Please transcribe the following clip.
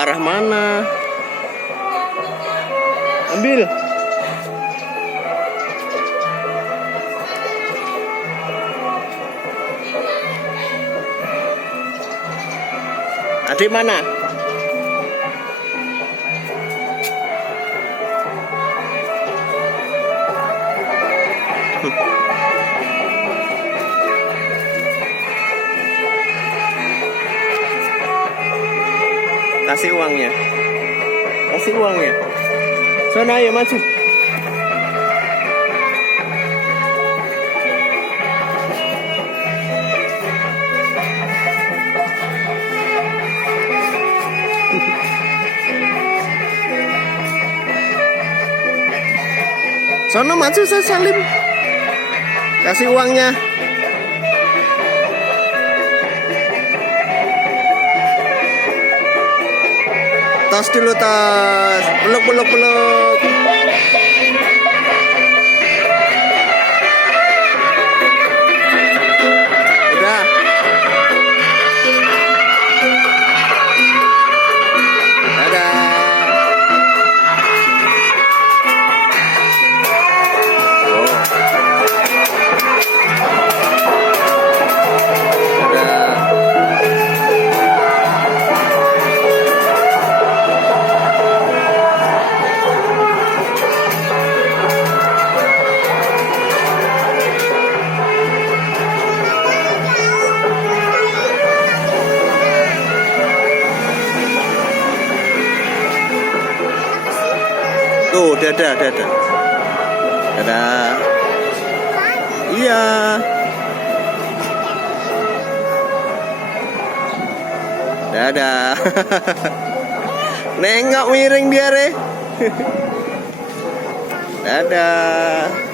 arah mana? Ambil. Adik mana? Kasih uangnya. Kasih uangnya. Sana ayo maju. Sono maju saya Salim. Kasih uangnya. Tos dulu tos. Peluk peluk peluk. Udah. Dadah. Tuh, dadah, dadah. Dadah. Iya. Dadah. Nengok miring dia, Re. Dadah.